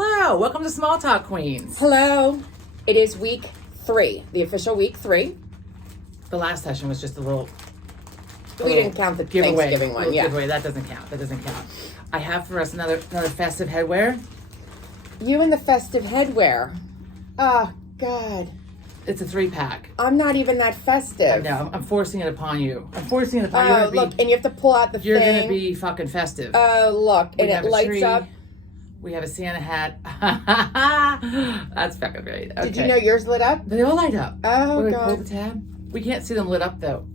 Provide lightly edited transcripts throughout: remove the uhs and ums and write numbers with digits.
Hello, welcome to Small Talk Queens. Hello. It is week 3, the official week 3. The last session was just a little We didn't count the giveaway. Thanksgiving one. Yeah. Giveaway. That doesn't count. I have for us another festive headwear. You and the festive headwear. Oh, God. It's a 3-pack. I'm not even that festive. I know. I'm forcing it upon you. Oh, look, and you have to pull out the You're thing. going to be fucking festive. Oh, look, and it lights tree. up. We have a Santa hat. That's fucking great. Okay. Did you know yours lit up? They all light up. Oh, Pull God. the tab. We can't see them lit up, though.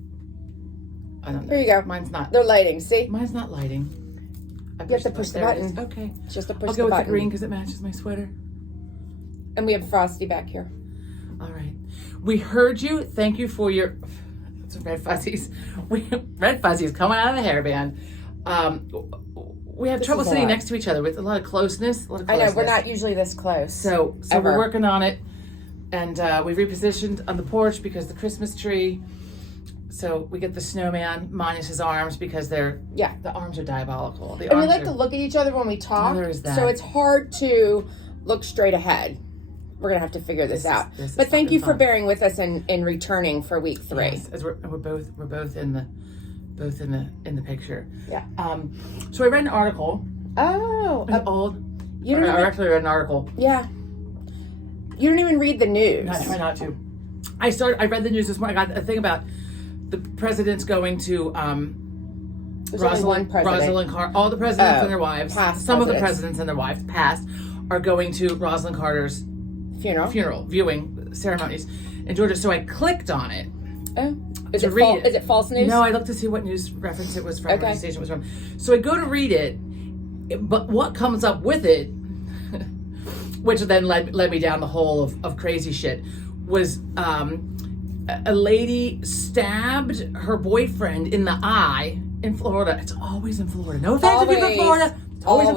I don't know. Here you go. Mine's not. They're lighting, see? Mine's not lighting. You have to push the There it button. is. Okay. Just to push I'll the go with button. the green because it matches my sweater. And we have Frosty back here. All right. We heard you. Thank you for your red fuzzies. Red fuzzies coming out of the hairband. We have trouble sitting next to each other with a lot of closeness. I know, we're not usually this close. So we're working on it. And we repositioned on the porch because the Christmas tree. So we get the snowman minus his arms because the arms are diabolical. And we like to look at each other when we talk. There is that. So it's hard to look straight ahead. We're gonna have to figure this out. But thank you for bearing with us and returning for week 3. Yes, as we're both in the picture. Yeah. So I read an article. Oh, I actually read an article. Yeah. You don't even read the news. I try not to. I read the news this morning. I got a thing about the presidents going to Rosalind Carter. All the presidents and their wives. Some of the presidents and their wives, past, are going to Rosalind Carter's funeral viewing ceremonies in Georgia. So I clicked on it. Oh. Is it false news? No, I looked to see what news reference it was from, what station it was from. So I go to read it, but what comes up with it, which then led me down the hole of crazy shit, was a lady stabbed her boyfriend in the eye in Florida. It's always in Florida. No offense to people in Florida. It's always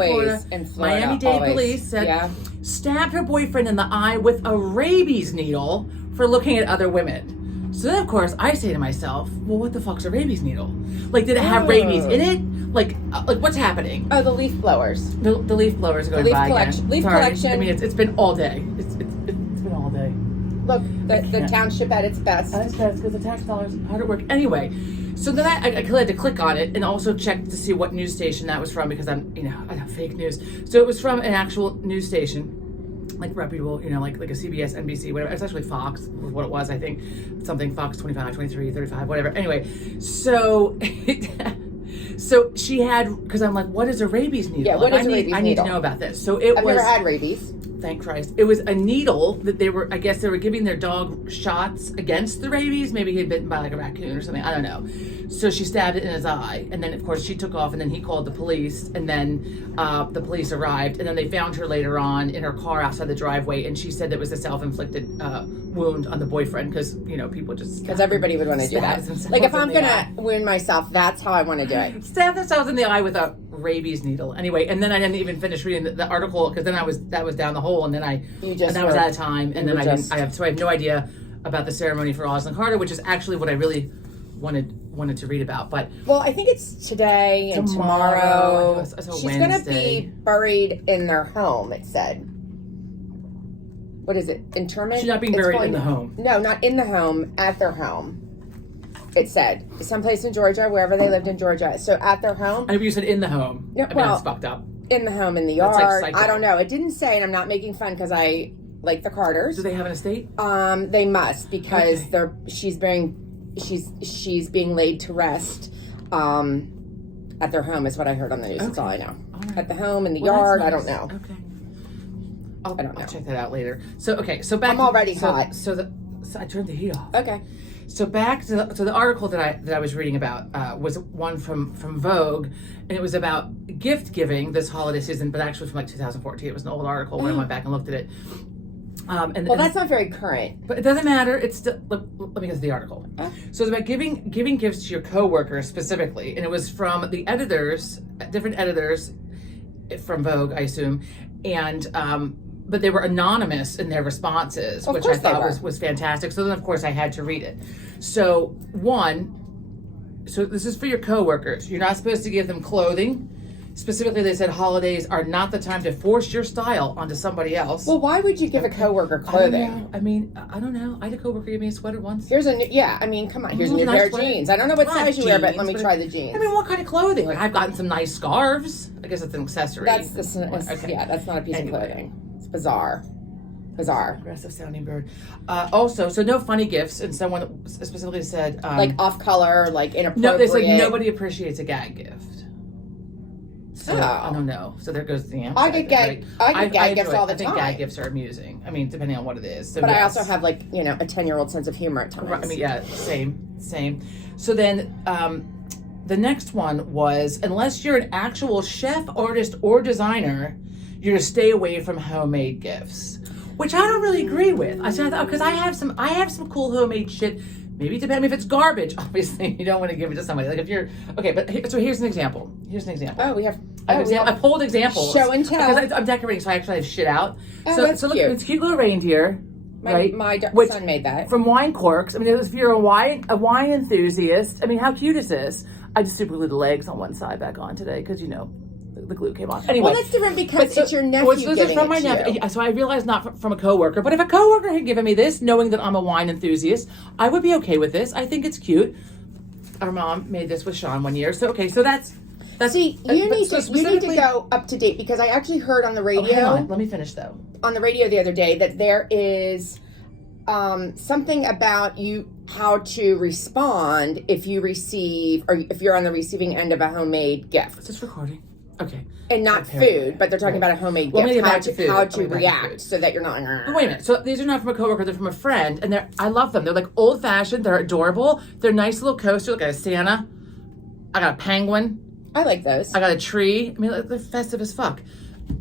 in Florida. Miami-Dade police said stabbed her boyfriend in the eye with a rabies needle for looking at other women. So then, of course, I say to myself, well, what the fuck's a rabies needle? Like, did it have rabies in it? Like what's happening? Oh, the leaf blowers. The leaf blowers are going by again. Leaf collection. I mean, it's been all day. It's been all day. Look, the township at its best. At its best, because the tax dollars hard at work. Anyway, so then I had to click on it and also check to see what news station that was from because I have fake news. So it was from an actual news station. Like reputable, like a CBS, NBC, whatever. It's actually Fox was what it was, I think. Something Fox 25, 23, 35, whatever. Anyway, so so she had, because I'm like, what is a rabies needle? Yeah, what is a rabies needle? I need to know about this. So I've never had rabies. Thank Christ. It was a needle that they were giving their dog shots against the rabies. Maybe he had bitten by like a raccoon or something. I don't know. So she stabbed it in his eye. And then, of course, she took off and then he called the police. And then the police arrived. And then they found her later on in her car outside the driveway. And she said it was a self-inflicted wound on the boyfriend because, people just... Because everybody would want to do that. Like if I'm going to wound myself, that's how I want to do it. Stab themselves in the eye with a rabies needle. Anyway, and then I didn't even finish reading the article because then that was down the hole. And then that was out of time. And then I have no idea about the ceremony for Rosalind Carter, which is actually what I really wanted to read about. But I think it's today and tomorrow. She's going to be buried in their home, it said. What is it? Interment? She's not being buried in the home. No, not in the home, at their home. It said. Someplace in Georgia, wherever they lived in Georgia. So at their home. I know you said in the home. Yeah, it's fucked up. In the home, in the yard. I don't know. It didn't say, and I'm not making fun because I like the Carters. Do they have an estate? They must because she's being laid to rest at their home is what I heard on the news. That's all I know. All right. At the home, in the yard, nice. I don't know. Okay. I don't know. I'll check that out later. So back. I'm already hot. So I turned the heat off. Okay. So back to the article that I was reading about was one from Vogue, and it was about gift giving this holiday season, but actually from like 2014. It was an old article when I went back and looked at it. That's not very current. But it doesn't matter. It's still. Let me get to the article. So it's about giving gifts to your coworkers specifically, and it was from the editors, different editors from Vogue, I assume, and but they were anonymous in their responses, which I thought was fantastic. So then, of course, I had to read it. So this is for your coworkers. You're not supposed to give them clothing. Specifically, they said holidays are not the time to force your style onto somebody else. Well, why would you give a coworker clothing? I don't know. I had a coworker give me a sweater once. Here's a new, come on. Here's a new pair of jeans. I don't know what size you wear, but let me try the jeans. I mean, what kind of clothing? Like, I've gotten some nice scarves. I guess it's an accessory. That's that's not a piece of clothing. It's bizarre. Aggressive sounding bird. Also, so no funny gifts, and someone specifically said like off color, like inappropriate. No, they said nobody appreciates a gag gift. So, oh. I don't know. So there goes the answer. I get gag gifts all the time. I think gag gifts are amusing. I mean, depending on what it is. So, but I also have a 10-year-old sense of humor at times. Right, I mean, yeah, same. So then the next one was, unless you're an actual chef, artist, or designer, you're to stay away from homemade gifts. Which I don't really agree with. Because I have some cool homemade shit. Maybe depending if it's garbage. Obviously, you don't want to give it to somebody. Like if you're okay, but so here's an example. Oh, we have. I pulled examples. Show and tell. Because I'm decorating, so I actually have shit out. Oh, that's look, cute. it's cute little reindeer. My son made that from wine corks. I mean, if you're a wine enthusiast, I mean, how cute is this? I just super glued the legs on one side back on today because the glue came off. Anyway, well, that's different because it's your nephew. This is from my nephew. So I realized not from a coworker, but if a coworker had given me this, knowing that I'm a wine enthusiast, I would be okay with this. I think it's cute. Our mom made this with Sean one year, so okay. So that's. See, you need to go up to date because I actually heard on the radio. Oh, hang on. Let me finish though. On the radio the other day that there is something about how to respond if you receive or if you're on the receiving end of a homemade gift. Is this recording? Okay. And not food, but they're talking about a homemade gift. How to react so that you're not. But wait a minute. So these are not from a coworker; they're from a friend, and I love them. They're like old fashioned. They're adorable. They're nice little coaster. Like a Santa. I got a penguin. I like those. I got a tree. I mean, they're festive as fuck.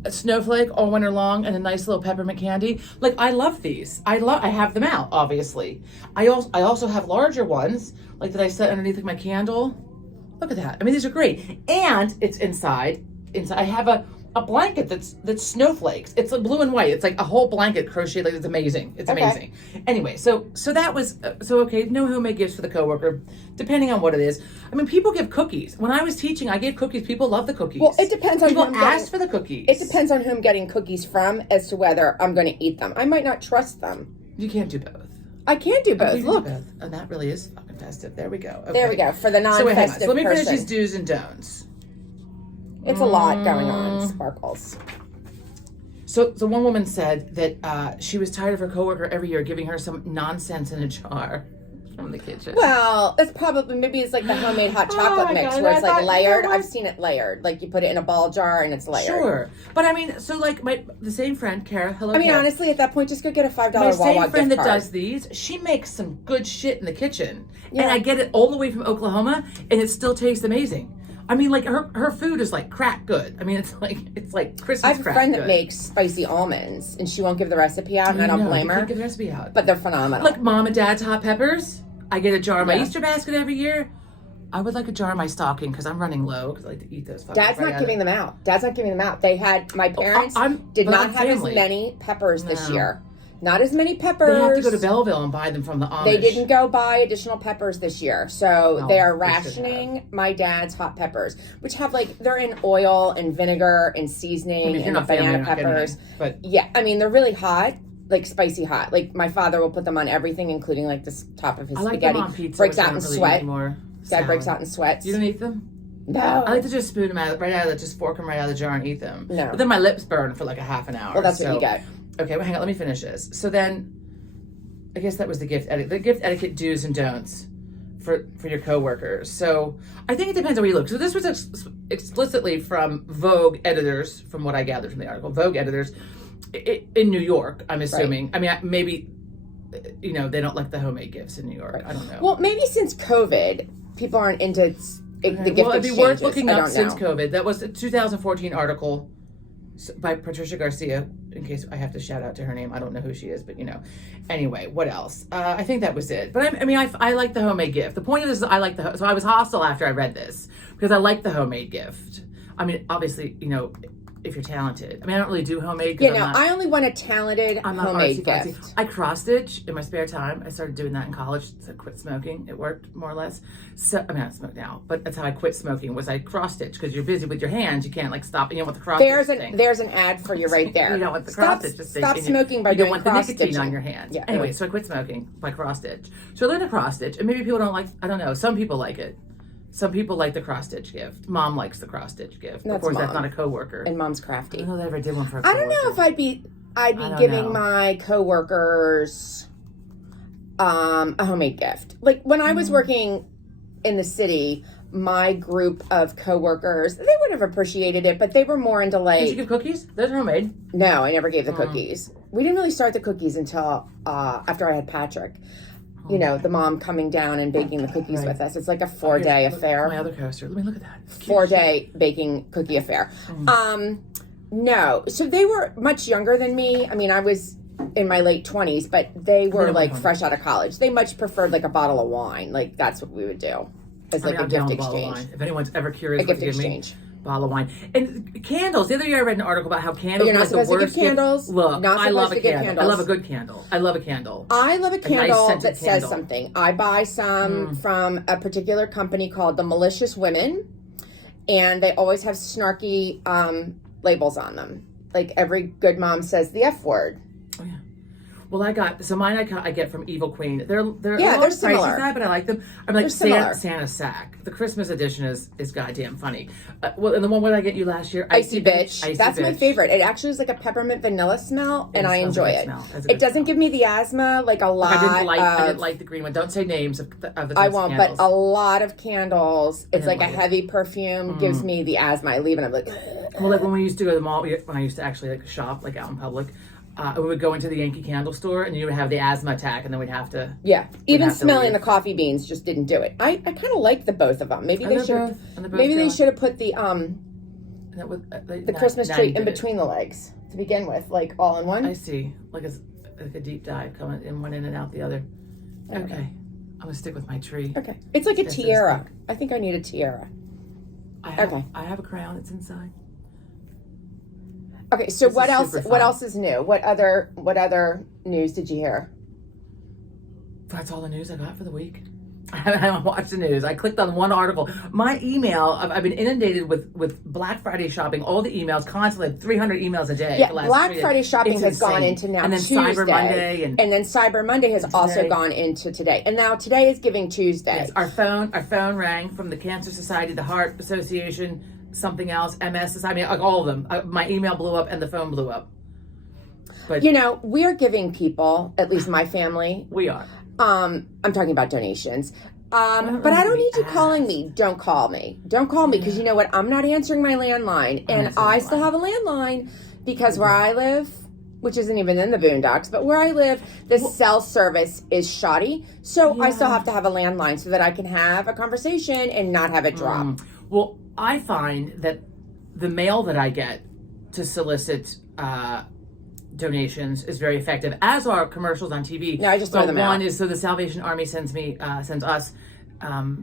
A snowflake all winter long, and a nice little peppermint candy. Like I love these. I have them out. Obviously, I also have larger ones like that I set underneath my candle. Look at that. I mean, these are great. And it's inside. I have a blanket that's snowflakes. It's like blue and white. It's like a whole blanket crocheted. Like it's amazing. It's amazing. Anyway, so that was okay. No homemade gifts for the coworker, depending on what it is. I mean, people give cookies. When I was teaching, I gave cookies. People love the cookies. Well, it depends on people ask for the cookies. It depends on who I'm getting cookies from as to whether I'm going to eat them. I might not trust them. You can't do both. I can't do both. Look, do both. And that really is fucking festive. There we go. Okay. There we go for the non-festive. So let me finish these do's and don'ts. It's a lot going on, Sparkles. So one woman said that she was tired of her coworker every year giving her some nonsense in a jar from the kitchen. Well, it's maybe it's like the homemade hot chocolate mix where it's like layered. I've seen it layered. Like you put it in a ball jar and it's layered. Sure. But I mean, so like the same friend, Kara, hello I mean, Kara. honestly, at that point, just go get a $5 My same Wawa friend gift that card. does these, she makes some good shit in the kitchen. Yeah. And I get it all the way from Oklahoma and it still tastes amazing. I mean, like her food is like crack good. I mean, it's like Christmas crack. I have a friend that makes spicy almonds, and she won't give the recipe out, and I don't blame her. Can't give the recipe out, but they're phenomenal. Like Mom and Dad's hot peppers. I get a jar of my Yeah. Easter basket every year. I would like a jar of my stocking because I'm running low because I like to eat those. Dad's not giving them out. Dad's not giving them out. They had my parents did not have as many peppers this year. Not as many peppers. They have to go to Belleville and buy them from the Amish. They didn't go buy additional peppers this year. So they are rationing my dad's hot peppers, which have they're in oil and vinegar and seasoning and the banana peppers. But yeah, I mean, they're really hot, like spicy hot. Like my father will put them on everything, including like the top of his spaghetti. Them on pizza, breaks out in sweat. Dad breaks out in sweats. You don't eat them? No. I like to just spoon them just fork them right out of the jar and eat them. No. But then my lips burn for like a half an hour. Well, that's what you get. Okay, well, hang on. Let me finish this. So then, I guess that was the gift etiquette. The gift etiquette do's and don'ts for your coworkers. So I think it depends on where you look. So this was explicitly from Vogue editors, from what I gathered from the article. Vogue editors in New York, I'm assuming. Right. I mean, maybe they don't like the homemade gifts in New York. Right. I don't know. Well, maybe since COVID, people aren't into the gift exchanges. It'd be worth looking up since COVID. That was a 2014 article by Patricia Garcia, in case I have to shout out to her name. I don't know who she is, but Anyway, what else? I think that was it. But I like the homemade gift. The point of this is so I was hostile after I read this because I like the homemade gift. I mean, obviously, if you're talented. I mean, I don't really do homemade. Yeah, no, I only want a talented homemade gift. I cross stitch in my spare time. I started doing that in college to quit smoking. It worked more or less. So I mean, I don't smoke now, but that's how I quit smoking. Was I cross stitch because you're busy with your hands, you can't like stop. And you don't want the cross. There's an ad for you right there. You don't want the cross stitch. Stop smoking by doing cross stitching. You don't want the nicotine on your hands. Yeah, anyway, so I quit smoking by cross stitch. So I learned to cross stitch, and maybe people don't like. I don't know. Some people like it. Some people like the cross-stitch gift. Mom likes the cross-stitch gift. Of course, that's not a coworker. And Mom's crafty. I don't know that I ever did one for a coworker. I don't know if I'd be giving my coworkers a homemade gift. Like, when I was working in the city, my group of coworkers, they would have appreciated it, but they were more into like... Did you give cookies? Those are homemade. No, I never gave the cookies. We didn't really start the cookies until after I had Patrick. You know, the mom coming down and baking the cookies with us. It's like a 4-day affair. My other coaster. Let me look at that. 4-day baking cookie affair. No. So they were much younger than me. I mean, I was in my late 20s, but they were like fresh out of college. They much preferred like a bottle of wine. Like that's what we would do. As like a gift exchange. If anyone's ever curious, a gift exchange. Bottle of wine and candles. The other year I read an article about how candles are like the worst. To give candles. Look, I love a candle. Candles. I love a good candle. I love a candle. I love a candle that says something. I buy some from a particular company called the Malicious Women, and they always have snarky labels on them. Like every good mom says the F word. Oh yeah. Well, mine I get from Evil Queen. They're similar, but I like them. I'm like Santa Sack. The Christmas edition is goddamn funny. Well, and the one I get you last year, Icy Bitch. That's my favorite. It actually is like a peppermint vanilla smell, and I enjoy it. It doesn't give me the asthma like a lot. I didn't like the green one. Don't say names of the I won't, candles. But a lot of candles. It's like a heavy perfume. Gives me the asthma. I leave and I'm like. Well, like when we used to go to the mall, when I used to actually like shop like out in public. We would go into the Yankee Candle store, and you would have the asthma attack, and then we'd have to. Yeah, even smelling the coffee beans just didn't do it. I kind of like the both of them. Maybe they should. Maybe they should have put the Christmas tree in between the legs to begin with, like all in one. I see, like a deep dive coming in one end and out the other. Okay, I'm gonna stick with my tree. Okay, it's like a tiara. I think I need a tiara. I have a crown. It's inside. Okay, so what else? What else is new? What other news did you hear? That's all the news I got for the week. I haven't watched the news. I clicked on one article. My email. I've been inundated with Black Friday shopping. All the emails constantly, 300 emails a day. Yeah, Black Friday shopping has gone into now Tuesday, Cyber Monday, and then Cyber Monday has also gone into today. And now today is Giving Tuesday. Yes, our phone rang from the Cancer Society, the Heart Association. Something else, MS, I mean, like all of them. My email blew up and the phone blew up. But we are giving people, at least my family. We are. I'm talking about donations. But I don't need you calling me. Don't call me. Don't call me because you know what? I'm not answering my landline, and I still have a landline because where I live, which isn't even in the boondocks, but where I live, the cell service is shoddy. So I still have to have a landline so that I can have a conversation and not have it drop. Well, I find that the mail that I get to solicit donations is very effective, as are commercials on TV. No, I just throw them out. One is so the Salvation Army sends us.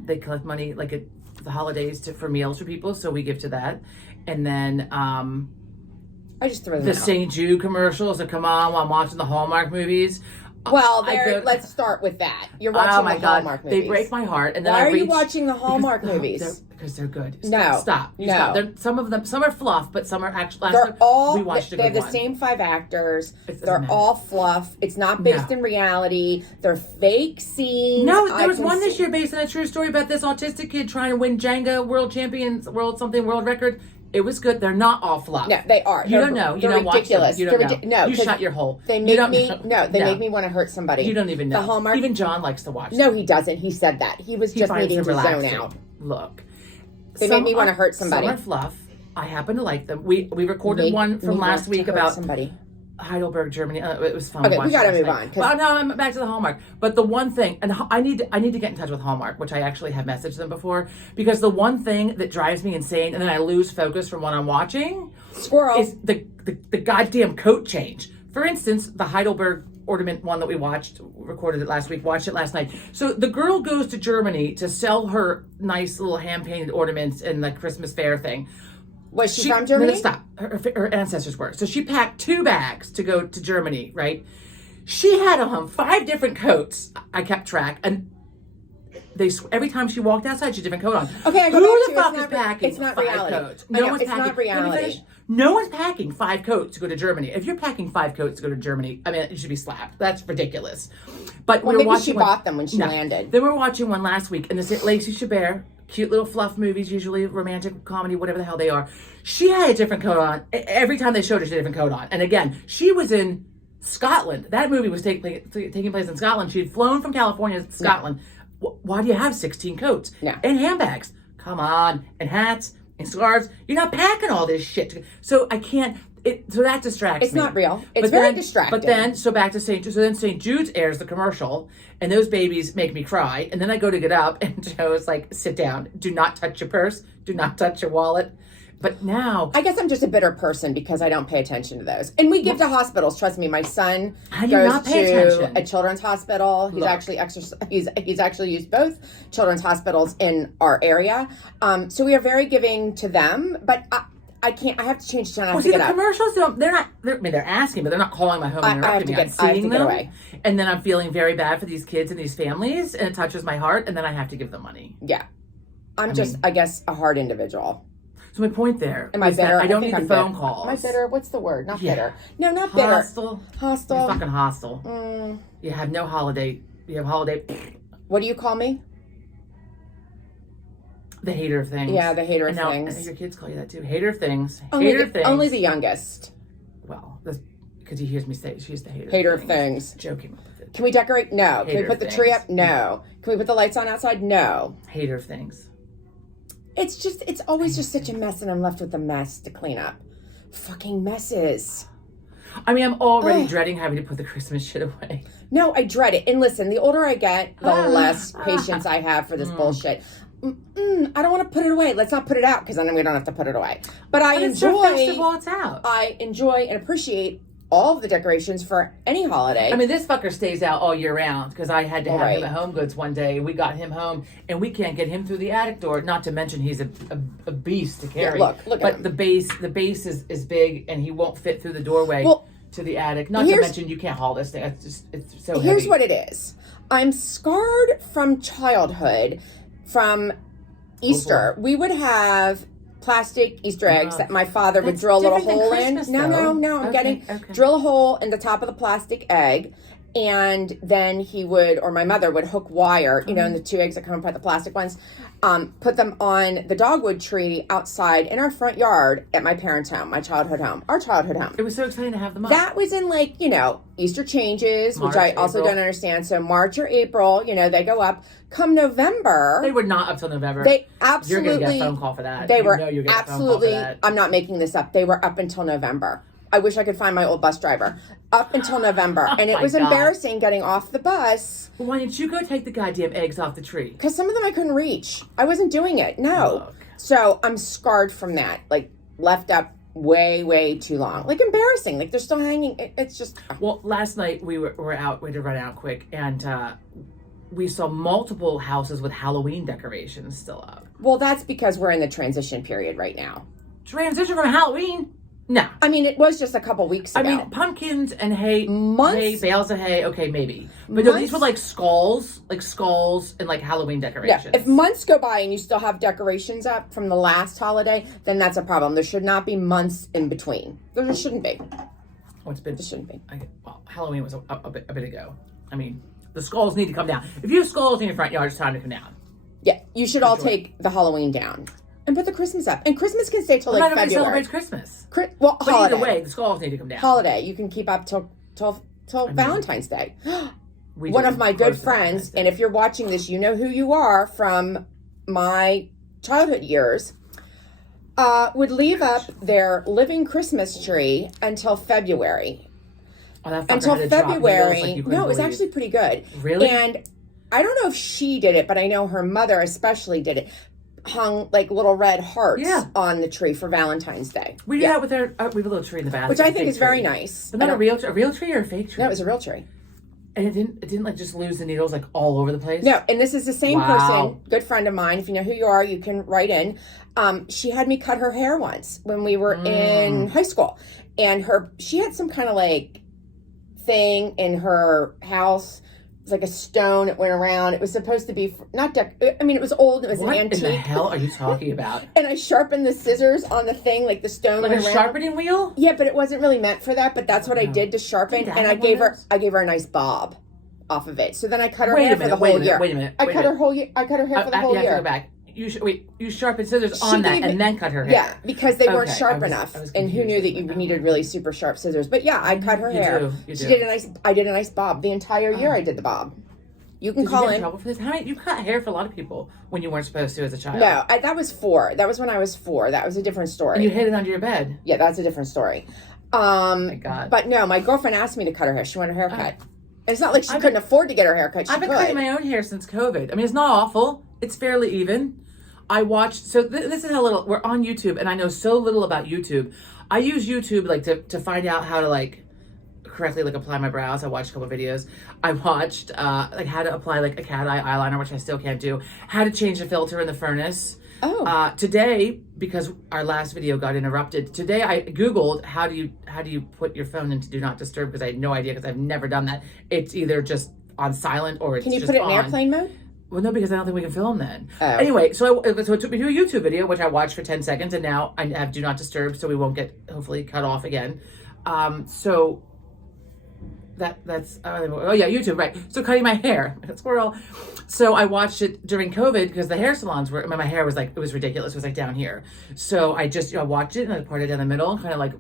They collect money like at the holidays for meals for people, so we give to that, and then I just throw them out. The St. Jude commercials that come on while I'm watching the Hallmark movies. Well, let's start with that. You're watching the Hallmark movies. They break my heart. And then Why are you watching the Hallmark movies? Because they're good. No. Stop. Some of them, some are fluff, but some are actually. They have the same 5 actors. They're all fluff. It's not based in reality. They're fake scenes. No, there was one this year based on a true story about this autistic kid trying to win Jenga world record. It was good. They're not all fluff. No, they are. You don't know. You don't watch them. You don't know. You shut your hole. They make me. No, they make me want to hurt somebody. You don't even know. The Hallmark. Even John likes to watch them. No, he doesn't. He said that. He was just needing to zone out. Look. They made me want to hurt somebody. Some are fluff. I happen to like them. We recorded one from last week about somebody. Heidelberg, Germany. It was fun. Okay, we got to move on. Well, no, I'm back to the Hallmark. But the one thing, and I need to get in touch with Hallmark, which I actually have messaged them before, because the one thing that drives me insane, and then I lose focus from what I'm watching, is the goddamn coat change. For instance, the Heidelberg ornament one that we recorded it last week, watched it last night. So the girl goes to Germany to sell her nice little hand-painted ornaments in the Christmas fair thing. Was she from Germany? No, stop. Her ancestors were. So she packed 2 bags to go to Germany, right? She had on 5 different coats. I kept track. And every time she walked outside, she had a different coat on. Okay, I go Who back the to fuck is packing it's not 5 reality. coats? It's not reality. No one's packing 5 coats to go to Germany. If you're packing 5 coats to go to Germany, I mean, you should be slapped. That's ridiculous. But well, maybe she bought them when she landed. Then we were watching one last week, and this Lacey Chabert, cute little fluff movies, usually romantic comedy, whatever the hell they are. She had a different coat on. Every time they showed her, she had a different coat on. And again, she was in Scotland. That movie was taking place in Scotland. She had flown from California to Scotland. No. Why do you have 16 coats? No. And handbags? Come on. And hats and scarves. You're not packing all this shit. So I can't. So that distracts me. It's not real. It's very distracting. But then, so back to St. Jude. So then St. Jude's airs the commercial, and those babies make me cry. And then I go to get up, and Joe's like, sit down. Do not touch your purse. Do not touch your wallet. But now... I guess I'm just a bitter person because I don't pay attention to those. And we give to hospitals. Trust me, my son goes to a children's hospital. He's actually he's actually used both children's hospitals in our area. So we are very giving to them. But I can't. I have to change channel. The commercials don't. They're asking, but they're not calling my home and interrupting me. I'm seeing them, and then I'm feeling very bad for these kids and these families, and it touches my heart. And then I have to give them money. Yeah, I guess, a hard individual. So my point there. Am I bitter? I don't need the phone calls. Am I bitter? What's the word? Not bitter. No, not bitter. Hostile. You're fucking hostile. You have no holiday. You have holiday. What do you call me? The hater of things. Yeah, the hater of things. I think your kids call you that too. Hater of things. Only the youngest. Well, because he hears me say she's the hater. Hater of things. Joking with it. Can we decorate? No. Can we put the tree up? No. Can we put the lights on outside? No. Hater of things. It's always just such a mess, and I'm left with a mess to clean up. Fucking messes. I mean, I'm already dreading having to put the Christmas shit away. No, I dread it. And listen, the older I get, the less patience I have for this bullshit. I don't want to put it away. Let's not put it out because then we don't have to put it away. But I enjoy. It's out. I enjoy and appreciate all of the decorations for any holiday. I mean, this fucker stays out all year round because I had to have him at Home Goods one day. We got him home, and we can't get him through the attic door. Not to mention he's a beast to carry. Yeah, look but at him. the base is big, and he won't fit through the doorway to the attic. Not to mention you can't haul this thing. It's so heavy. Here's what it is. I'm scarred from childhood, from Easter. We would have plastic Easter eggs that my father would drill a little hole in. No, I'm getting drill a hole in the top of the plastic egg, and then he would, or my mother would hook wire, in the 2 eggs that come apart, the plastic ones, put them on the dogwood tree outside in our front yard at my parents' home, our childhood home. It was so exciting to have them up. That was in Easter changes, March, which I also don't understand. So March or April, they go up. Come November. They were not up till November. They absolutely. You're going to get a phone call for that. They were absolutely. I'm not making this up. They were up until November. I wish I could find my old bus driver. Up until November. And it was embarrassing getting off the bus. Well, why didn't you go take the goddamn eggs off the tree? Because some of them I couldn't reach. I wasn't doing it. No. Look. So I'm scarred from that. Left up way, way too long. Embarrassing. They're still hanging. It's just. Well, last night we were out. We had to run out quick. And we saw multiple houses with Halloween decorations still up. Well, that's because we're in the transition period right now. Transition from Halloween? No. I mean, it was just a couple weeks ago. I mean, pumpkins and hay, bales of hay, okay, maybe. But no, these were skulls and Halloween decorations. Yeah, if months go by and you still have decorations up from the last holiday, then that's a problem. There should not be months in between. There just shouldn't be. Oh, it's been. There shouldn't be. Halloween was a bit ago. I mean, the skulls need to come down. If you have skulls in your front yard, it's time to come down. Yeah, you should all take the Halloween down. And put the Christmas up. And Christmas can stay till February. Nobody celebrates Christmas. But holiday. Either way, the skulls need to come down. Holiday. You can keep up till Valentine's Day. One of my good friends, and if you're watching this, you know who you are from my childhood years, would leave up their living Christmas tree until February. Until February. No, it was actually pretty good. Really? And I don't know if she did it, but I know her mother especially did it. Hung little red hearts on the tree for Valentine's Day. We do that with our. We have a little tree in the bathroom, which I think is very nice. But not a real tree or a fake tree? No, it was a real tree. And it didn't like just lose the needles like all over the place? No, and this is the same Wow. person, good friend of mine. If you know who you are, you can write in. She had me cut her hair once when we were in high school. And she had some kind of like thing in her house. It was like a stone that went around. It was supposed to be it was old. It was What an antique. in the hell are you talking about? And I sharpened the scissors on the thing, like the stone Like went a around. sharpening wheel? Yeah, but it wasn't really meant for that. But that's what I did to sharpen. And I gave her a nice bob off of it. So then I cut her hair for the whole year. Wait a minute. I cut her hair for the whole year. year. Go back. You sharpened scissors on that and then cut her hair. Yeah, because they weren't Okay, sharp enough, and who knew that you needed really super sharp scissors? But yeah, I cut her hair. You She do. did I did a nice bob the entire year. I did the bob. You can Did call you get in in. trouble for this? You cut hair for a lot of people when you weren't supposed to as a child. No, that was 4. That was when I was 4. That was a different story. And you hid it under your bed. Yeah, that's a different story. My God. But no, my girlfriend asked me to cut her hair. She wanted her hair cut. It's not like she couldn't afford to get her hair cut. I've been cutting my own hair since COVID. I mean, it's not awful. It's fairly even. I watched, so this is how little, we're on YouTube, and I know so little about YouTube. I use YouTube, like, to find out how to, like, correctly, like, apply my brows. I watched a couple of videos. I watched, like, how to apply, like, a cat eye eyeliner, which I still can't do. How to change the filter in the furnace. Oh. Today, because our last video got interrupted, today I Googled how do you put your phone into Do Not Disturb, because I had no idea, because I've never done that. It's either just on silent or it's just on. Can you put it in airplane mode? Well, no, because I don't think we can film then. Oh. Anyway, so it took me to a YouTube video, which I watched for 10 seconds, and now I have Do Not Disturb, so we won't get, hopefully, cut off again. So that's, oh yeah, YouTube, right. So cutting my hair, squirrel. So I watched it during COVID, because the hair salons were, my hair was like, it was ridiculous. It was like down here. So I just, watched it, and I parted down the middle, kind of like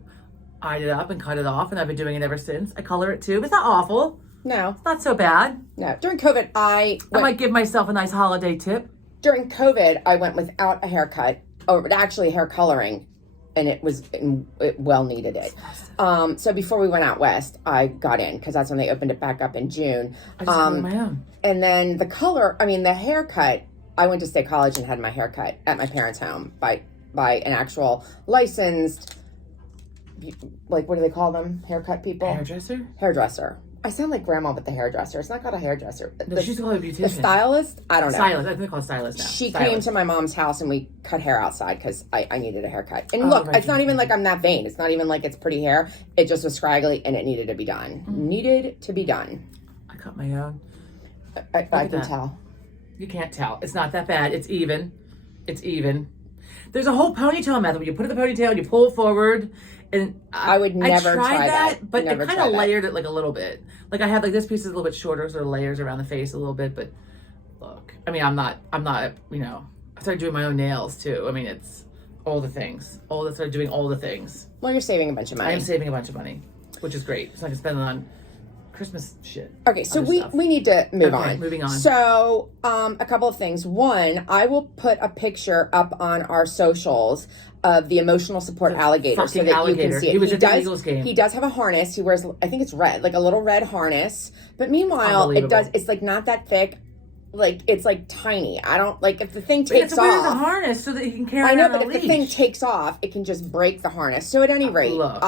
eyed it up and cut it off, and I've been doing it ever since. I color it too. It's not awful. No. It's not so bad. No. During COVID, I might give myself a nice holiday tip. During COVID, I went without a haircut, or actually hair coloring, and it well needed it. So before we went out west, I got in, because that's when they opened it back up in June. I just color my own. And then the haircut, I went to State College and had my haircut at my parents' home by an actual licensed, like, what do they call them? Haircut people? Hairdresser? Hairdresser. I sound like grandma with the hairdresser. It's not called a hairdresser. No, she's called a beautician. The stylist? I don't know. Stylist. I think they call it stylist now. She stylist. came to my mom's house and we cut hair outside because I needed a haircut. And Oh, look, right, it's not even like I'm that vain. It's not even like it's pretty hair. It just was scraggly and it needed to be done. Needed to be done. I cut my own. I can tell. You can't tell. It's not that bad. It's even. It's even. There's a whole ponytail method where you put it in the ponytail and you pull it forward. And I would never try that. But Never it kind try of that. layered it like a little bit. Like I have like this piece is a little bit shorter, so it layers around the face a little bit. But look, I mean, I'm not. You know, I started doing my own nails too. I mean, it's all the things. Started doing all the things. Well, you're saving a bunch of money. I am saving a bunch of money, which is great. So I can spend it on Christmas shit. Okay, so we need to move on. Moving on. So, a couple of things. One, I will put a picture up on our socials of the emotional support alligator so that you can see it. He was at the Eagles game. He does have a harness. He wears, I think it's red, like a little red harness. But meanwhile, it's like not that thick. Like, it's like tiny. I don't, like, if the thing takes off. Wear the harness so that he can carry I know, it but on a if the leash. thing takes off, it can just break the harness. So at any rate, look.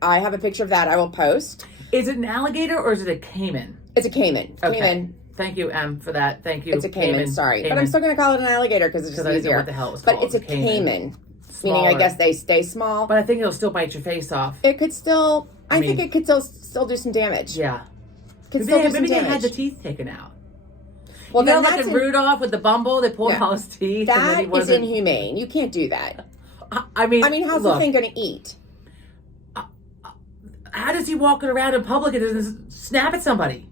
I have a picture of that I will post. Is it an alligator or is it a caiman? It's a caiman. Okay. Caiman. Thank you, Em, for that. Thank you. It's a caiman, sorry. Caiman. But I'm still going to call it an alligator because it's just I didn't easier. know what the hell it was but called. it's a caiman. Meaning, Smaller. I guess they stay small. But I think it'll still bite your face off. It could still, I think it could still do some damage. Yeah. Could still do some maybe they damage. had the teeth taken out. Well, you know, then like in Rudolph with the Bumble, they pulled all his teeth. That is inhumane. You can't do that. I mean, how's the thing going to eat? How does he walk around in public and doesn't snap at somebody?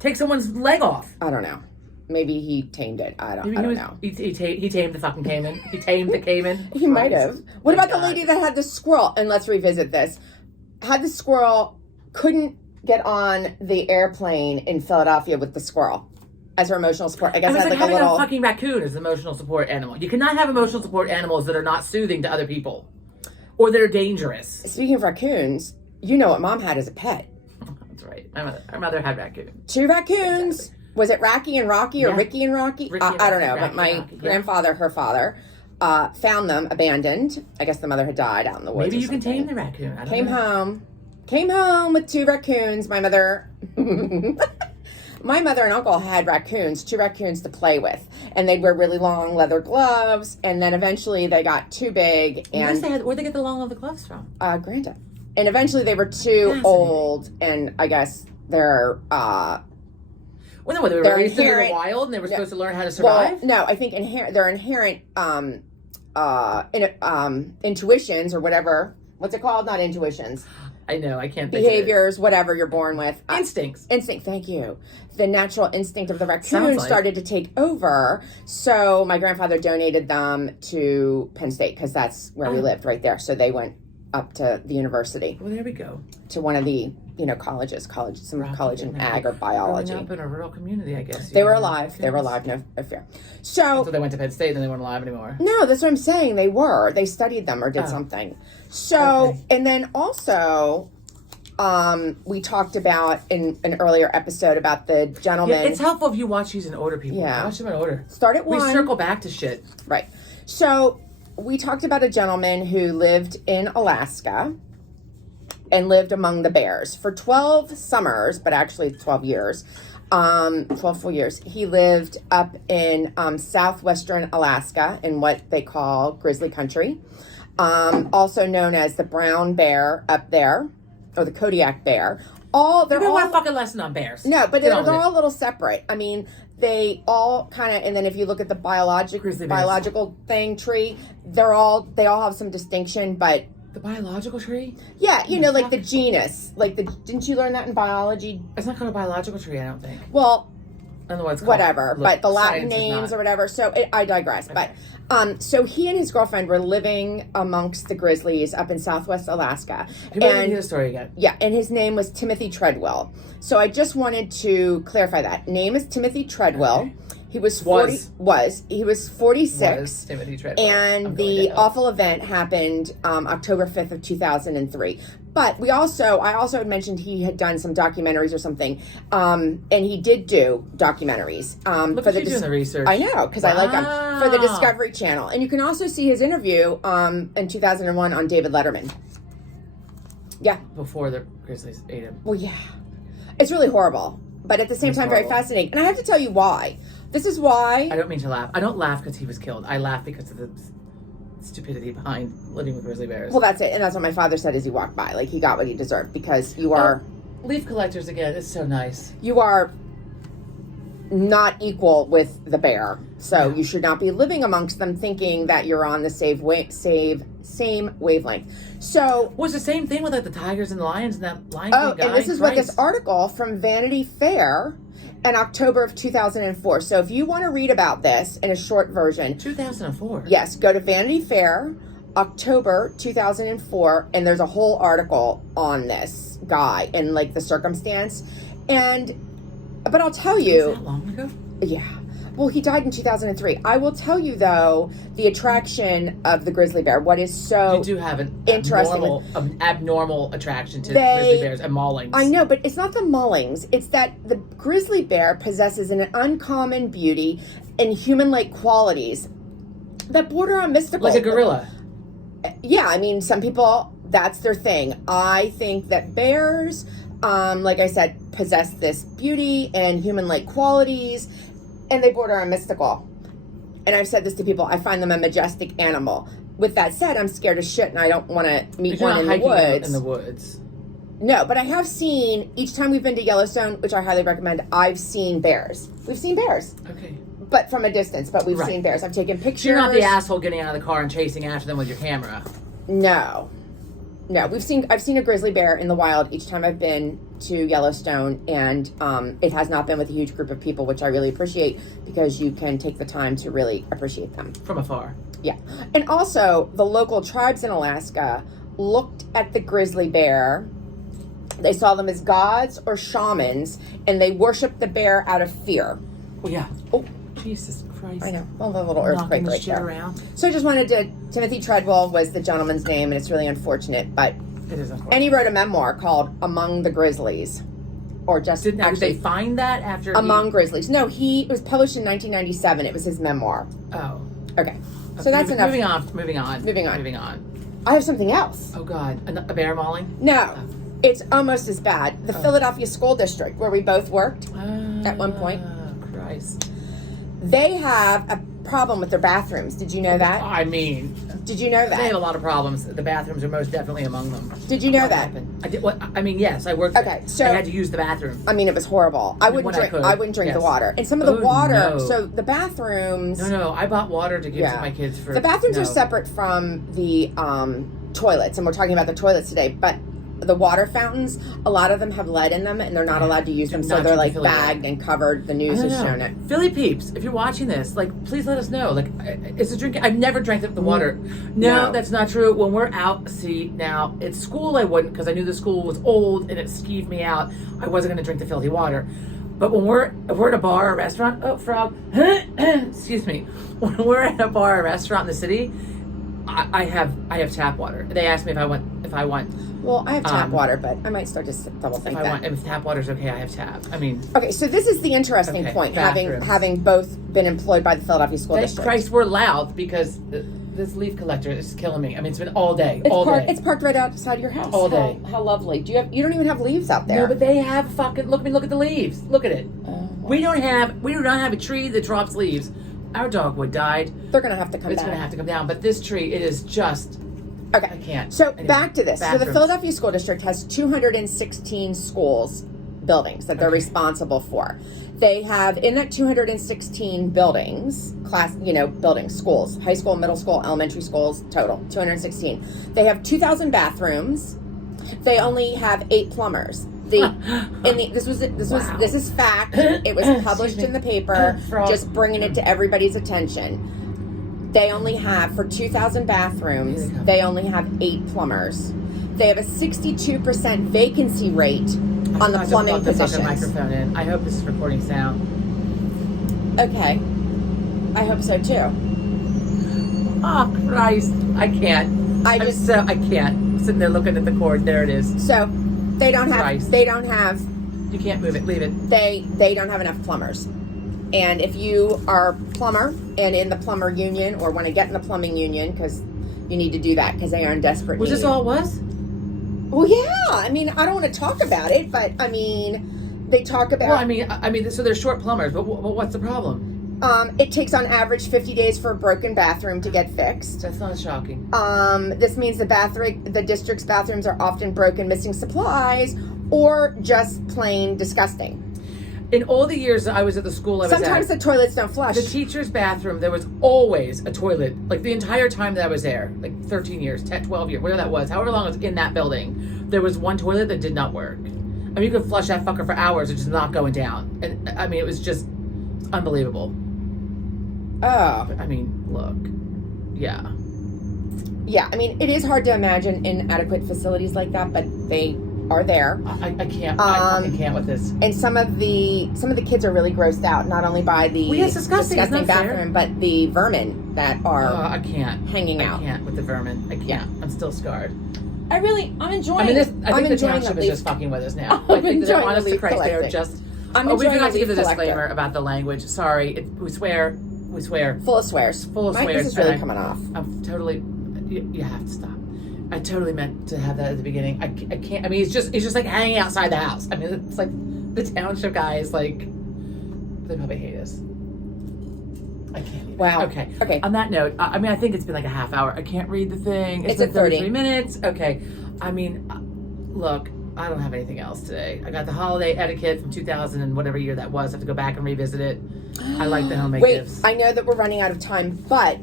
Take someone's leg off. I don't know. Maybe he tamed it. I don't know. He tamed the fucking caiman. He tamed the caiman. He might have. What about the lady that had the squirrel? And let's revisit this. Had the squirrel, couldn't get on the airplane in Philadelphia with the squirrel as her emotional support. I guess it's had like like a having little a fucking raccoon as an emotional support animal. You cannot have emotional support animals that are not soothing to other people or that are dangerous. Speaking of raccoons, you know what Mom had as a pet. That's right. My mother had raccoons. 2 raccoons. Exactly. Was it Racky and Rocky or Ricky and Rocky? I don't know, but my grandfather, her father, found them abandoned. I guess the mother had died out in the woods. Maybe you can tame the raccoon. Came home with 2 raccoons. My mother My mother and uncle had raccoons, 2 raccoons to play with, and they'd wear really long leather gloves, and then eventually they got too big. And where'd they get the long leather gloves from? Granddad. And eventually they were too old, and I guess they're Well, no, they were raised in the wild, and they were supposed to learn how to survive. Well, no, I think they're inherent intuitions or whatever. What's it called? Not intuitions. I know, I can't think behaviors, of it. Whatever you're born with. Instincts. Instinct, thank you. The natural instinct of the raccoon started to take over. So my grandfather donated them to Penn State because that's where we lived, right there. So they went up to the university. Well, there we go. To one of the, colleges, some college in ag or biology. Growing up in a rural community, I guess. They were alive. They were alive, no fear. So they went to Penn State and they weren't alive anymore. No, that's what I'm saying. They were. They studied them or did something. So, and then also, we talked about in an earlier episode about the gentleman. Yeah, it's helpful if you watch these in order, people. Yeah. Watch them in order. Start at 1. We circle back to shit. Right. So, we talked about a gentleman who lived in Alaska and lived among the bears for 12 summers, but actually 12 years. 12 full years. He lived up in southwestern Alaska in what they call grizzly country, also known as the brown bear up there, or the Kodiak bear. They're all a fucking lesson on bears. No, but they're all a little separate. I mean, they all kind of, and then if you look at the biological tree, they all have some distinction, but the biological tree? Yeah, like the genus. Didn't you learn that in biology? It's not called a biological tree, I don't think. Well, I don't know what it's called. Whatever, but the Latin names or whatever. So I digress. Okay. But so he and his girlfriend were living amongst the grizzlies up in southwest Alaska. You better hear the story again. Yeah, and his name was Timothy Treadwell. So I just wanted to clarify that. Name is Timothy Treadwell. Okay. He was 46. Was Timothy Treadwell. And the awful event happened October 5th of 2003. But I also had mentioned he had done some documentaries or something. And he did do documentaries. Look at you doing the research. I know, because I like him. For the Discovery Channel. And you can also see his interview in 2001 on David Letterman. Yeah. Before the grizzlies ate him. Well, yeah. It's really horrible. But at the same time, very fascinating. And I have to tell you why. This is why. I don't mean to laugh. I don't laugh because he was killed. I laugh because of the stupidity behind living with grizzly bears. Well, that's it. And that's what my father said as he walked by. Like, he got what he deserved because you are... leaf collectors again. It's so nice. You are not equal with the bear. So you should not be living amongst them thinking that you're on the same wavelength. So... Well, it's the same thing with the tigers and the lions and that lion guy. And this is what this article from Vanity Fair... in October of 2004. So if you want to read about this in a short version... 2004? Yes, go to Vanity Fair, October 2004, and there's a whole article on this guy and, the circumstance. But I'll tell you... Was that long ago? Yeah. Well, he died in 2003. I will tell you, though, the attraction of the grizzly bear. What is so... You do have an abnormal attraction to grizzly bears and maulings. I know, but it's not the maulings. It's that the grizzly bear possesses an uncommon beauty and human-like qualities that border on mystical. Like a gorilla. Yeah, I mean, some people, that's their thing. I think that bears, like I said, possess this beauty and human-like qualities, and they border on mystical. And I've said this to people, I find them a majestic animal. With that said, I'm scared of shit and I don't want to meet one in the woods. In the woods. No, but I have seen, each time we've been to Yellowstone, which I highly recommend, I've seen bears. We've seen bears. Okay. But from a distance, but we've seen bears. I've taken pictures. You're not the asshole getting out of the car and chasing after them with your camera. No. I've seen a grizzly bear in the wild each time I've been to Yellowstone, and it has not been with a huge group of people, which I really appreciate because you can take the time to really appreciate them. From afar. Yeah. And also, the local tribes in Alaska looked at the grizzly bear. They saw them as gods or shamans, and they worshiped the bear out of fear. Oh, yeah. Oh, Jesus Christ. I know. Well, the little earthquake right there. Around. So I just wanted to... Timothy Treadwell was the gentleman's name, and it's really unfortunate, but... It is unfortunate. And he wrote a memoir called Among the Grizzlies. Or just... Did they find that after... Among Grizzlies. No, it was published in 1997. It was his memoir. Oh. Okay. So that's enough. Moving on. I have something else. Oh, God. A bear mauling? No. It's almost as bad. The Philadelphia School District, where we both worked at one point, Christ. they have a problem with their bathrooms. Did you know that? I mean, did you know they have that? a lot of problems. The bathrooms are most definitely among them. Did you know What that? happened? I did. What? I mean, yes, I worked. Okay, there. so- I had to use the bathroom. I mean, it was horrible. I wouldn't when I drink. could, I wouldn't drink the yes. water. And some of the Oh, water. no. So the bathrooms. No, I bought water to give Yeah. to my kids for. The bathrooms no. are separate from the toilets, and we're talking about the toilets today. But the water fountains, a lot of them have lead in them, and they're not allowed to use them, so Not they're drink like Philly bagged and covered. The news has shown it. Philly peeps, if you're watching this, like, please let us know. Like, it's a drink. I've never drank the water. No, that's not true. When we're out, see, now at school I wouldn't, because I knew the school was old and it skeeved me out. I wasn't going to drink the filthy water. But when if we're at a bar or restaurant, oh frog, excuse me. When we're at a bar or restaurant in the city, I have tap water. They ask me if I want. Well, I have tap water, but I might start to double think that. If tap water's okay, I have tap. I mean, Okay, so this is the interesting point, bathrooms. having both been employed by the Philadelphia School thank District. Christ we're loud, because this leaf collector is killing me. I mean, it's been all day, It's parked right outside your house. All day. How lovely. You don't even have leaves out there. No, but they have fucking. Look at the leaves. Look at it. We do not have a tree that drops leaves. Our dogwood died. They're gonna have to come It's down. going to have to come down. But this tree, it is just. Okay. I can't. So Anyway, back to this. So the bathrooms. Philadelphia School District has 216 schools, buildings that they're responsible for. They have in that 216 buildings, buildings, schools, high school, middle school, elementary schools, total 216. They have 2,000 bathrooms. They only have 8 plumbers. This is fact. It was published in the paper. Just bringing it to everybody's attention. They only have, for 2,000 bathrooms, they only have 8 plumbers. They have a 62% vacancy rate on the plumbing positions. Microphone in. I hope this is recording sound. Okay. I hope so too. Oh Christ! I can't. I can't. I'm sitting there looking at the cord. There it is. So they don't have. Christ. They don't have. You can't move it. Leave it. They don't have enough plumbers. And if you are a plumber and in the plumber union or want to get in the plumbing union, because you need to do that because they are in desperate Was need. this all it was? Well, yeah. I mean, I don't want to talk about it, but I mean, they talk about. Well, I mean, so they're short plumbers, but what's the problem? It takes on average 50 days for a broken bathroom to get fixed. That's not shocking. This means the district's bathrooms are often broken, missing supplies, or just plain disgusting. In all the years that I was at the school I was Sometimes at, the toilets don't flush. the teacher's bathroom, there was always a toilet. Like the entire time that I was there, like 13 years, 10, 12 years, whatever that was, however long I was in that building, there was one toilet that did not work. I mean, you could flush that fucker for hours, it's just not going down. And I mean, it was just unbelievable. Oh. I mean, look. Yeah. Yeah, I mean, it is hard to imagine inadequate facilities like that, but they are there. I can't. I fucking can't with this. And some of the kids are really grossed out, not only by the Well, it's disgusting. It's not bathroom, but the vermin that are I can't. hanging out. I can't with the vermin. I can't. Yeah. I'm still scarred. I'm enjoying. I mean, I think the enjoying township is just fucking with us now. I'm Like, enjoying honest the to leaf Christ, they are collecting. just. I'm we enjoying forgot to the give the leaf disclaimer collector. about the language. Sorry, we swear. We swear. Full of swears. Full of Mike, swears. this is really and coming off. I'm totally. You have to stop. I totally meant to have that at the beginning. I can't. I mean, it's just like hanging outside the house. I mean, it's like the township guys. Like, they probably hate us. I can't. Even. Wow. Okay. On that note, I mean, I think it's been like a half hour. I can't read the thing. It's been at 30. 33 minutes. Okay. I mean, look, I don't have anything else today. I got the holiday etiquette from 2000 and whatever year that was. I have to go back and revisit it. I like the homemade gifts. I know that we're running out of time, but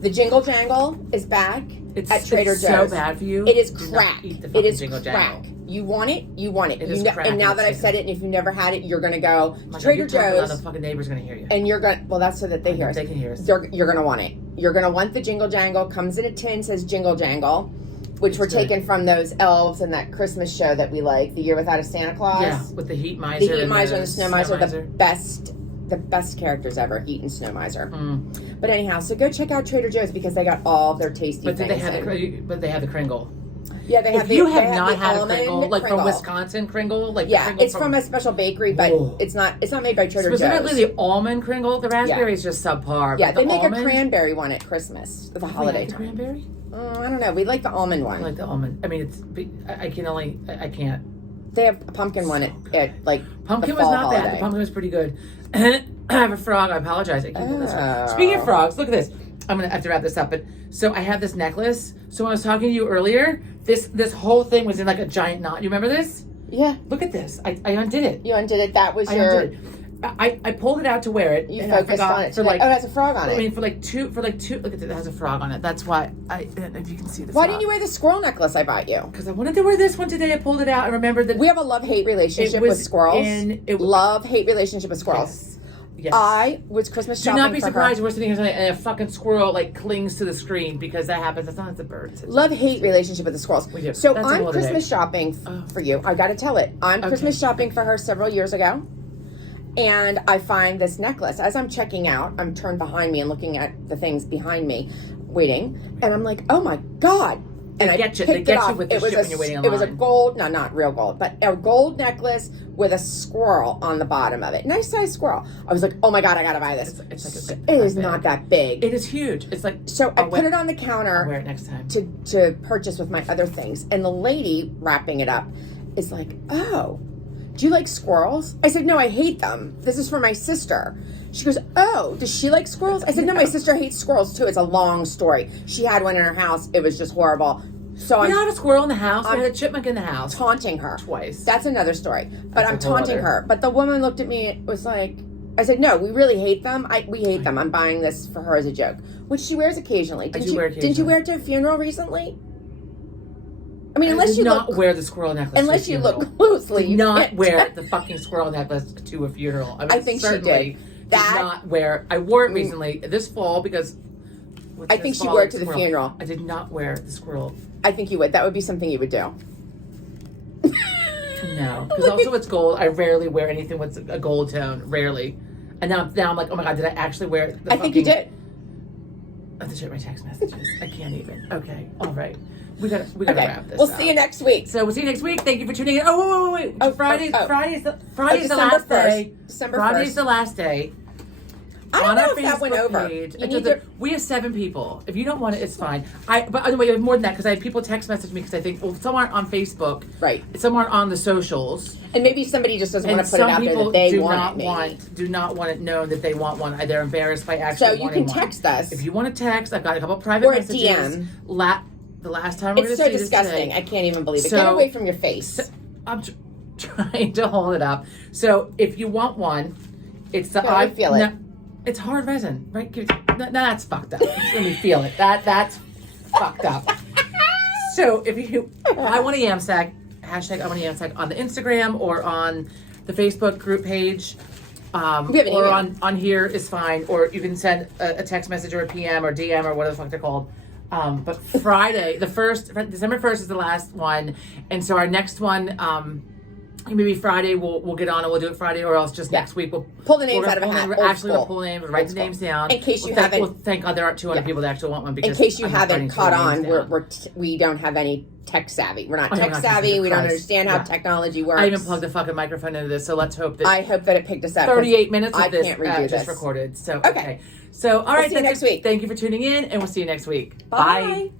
the Jingle Jangle is back at Trader Joe's. It's so bad for you. It is Do not crack. eat the It fucking is Jingle crack. Jangle. You want it? You want it. It is crack. And now that I've said it, and if you've never had it, you're going to go to My God, Trader you're talking loud, Joe's. the fucking neighbor's going to hear you. And you're going to, well, that's so that they hear us. They can hear us. You're going to want it. You're going to want the Jingle Jangle. Comes in a tin, says Jingle Jangle, which were taken from those elves in that Christmas show that we like, The Year Without a Santa Claus. Yeah, with the heat miser. The Heat Miser and the Snow Miser, the best characters ever, Heat and Snow Miser. But anyhow, so go check out Trader Joe's because they got all their tasty But things. But they have the Kringle. Yeah, they have. If the, you they have have not the had a almond Kringle, like from Wisconsin Kringle, like yeah, the Kringle it's from a special bakery, but it's not made by Trader Joe's. Specifically the almond Kringle, the raspberry is just subpar. Yeah, but they make almond, a cranberry one at Christmas, the holiday time. Cranberry? I don't know. We like the almond one. I like the almond. I mean, I can't. They have a pumpkin one at like Pumpkin the fall was not holiday. bad. The pumpkin was pretty good. I have a frog. I apologize. I can't do this. Speaking of frogs, look at this. I'm gonna have to wrap this up. But so I have this necklace. So when I was talking to you earlier, this whole thing was in like a giant knot. You remember this? Yeah. Look at this. I undid it. You undid it. That was I pulled it out to wear it. You and focused I on it. for like, oh, it has a frog on it. I mean, for like two. Look at it. It has a frog on it. That's why I don't know if you can see the. Why frog. didn't you wear the squirrel necklace I bought you? Because I wanted to wear this one today. I pulled it out. I remembered that We have a love-hate relationship with squirrels. Love-hate relationship with squirrels. Yes. I was Christmas Do shopping not be for surprised her. we're sitting here tonight and a fucking squirrel like clings to the screen because that happens. That's not the birds. Love-hate relationship with the squirrels. We do. So That's a I'm whole other Christmas day. shopping for you. I got to tell it. I'm Christmas shopping for her several years ago. And I find this necklace. As I'm checking out, I'm turned behind me and looking at the things behind me, waiting. And I'm like, oh my God. And They I get you. picked They it get you off. with the It was shit when you're waiting It was a online. gold, no, not real gold, but a gold necklace with a squirrel on the bottom of it. Nice size squirrel. I was like, oh my God, I gotta buy this. It's like It is not that big. It is huge. It's like So I put it on the I'll counter wear it next time. to purchase with my other things. And the lady wrapping it up is like, oh, do you like squirrels? I said, no, I hate them. This is for my sister. She goes, oh, does she like squirrels? I said, no, my sister hates squirrels too. It's a long story. She had one in her house. It was just horrible. So We I'm had a squirrel in the house. We had a chipmunk in the house. taunting her. Twice. That's another story. But That's I'm a whole taunting other- her. But the woman looked at me and was like, I said, no, we really hate them. We hate them. I'm buying this for her as a joke, which she wears occasionally. Wear occasionally. Didn't you wear it to a funeral recently? I mean, unless I did you not look, wear the squirrel necklace. unless to a you funeral. look closely, Did you not can't. wear the fucking squirrel necklace to a funeral. I think she certainly did. Did not wear. I wore it recently this fall because. I think she wore it to the funeral. I did not wear the squirrel. I think you would. That would be something you would do. No, because also it's gold. I rarely wear anything with a gold tone. Rarely. And now I'm like, oh my God, did I actually wear the I think you did. I have to check my text messages. I can't even. Okay, all right. We gotta Okay, wrap this we'll up. see you next week. So we'll see you next week. Thank you for tuning in. Oh, wait. Friday's the December last 1st. day. December Friday's 1st. the last day. I don't On know our if that went Facebook over. page. You It need doesn't- to- We have 7 people. If you don't want it, it's fine. But by the way, we have more than that because I have people text message me because I think, well, some aren't on Facebook. Right. Some aren't on the socials. And maybe somebody just doesn't And want to put it some out there people that they do want not it, maybe. do not want it known that they want one. They're embarrassed by actually So you wanting can one. text us. If you want to text, I've got a couple private Or a messages. DM. The last time we're It's going so to see disgusting. this I can't even believe it. So- Get away from your face. I'm trying to hold it up. So if you want one, it's the Let me feel it. No, it's hard resin, right? No, that's fucked up. Let me feel it. That's fucked up. So if you, I want a yam sack, hashtag I want a yam sack on the Instagram or on the Facebook group page. We have an Or email. on here is fine. Or you can send a text message or a PM or DM or whatever the fuck they're called. But Friday, December 1st is the last one. And so our next one, maybe Friday we'll get on and we'll do it Friday, or else just next week we'll Pull the names out of a hat. We're Old actually gonna school. pull names, we'll write Old the school. names down. In case you Thank- haven't- well, thank God there aren't 200 people that actually want one. In Because case you I'm not haven't writing caught 200 on, names down. we don't have any tech savvy. We're not Oh, tech no, savvy. Jesus We don't Christ. understand how Yeah. technology works. I even plugged the fucking microphone into this, so let's hope that I hope that it picked us up. 'cause 38 minutes of I this can't redo just this. recorded. So Okay. So all right, see you that's next it. week. Thank you for tuning in, and we'll see you next week. Bye.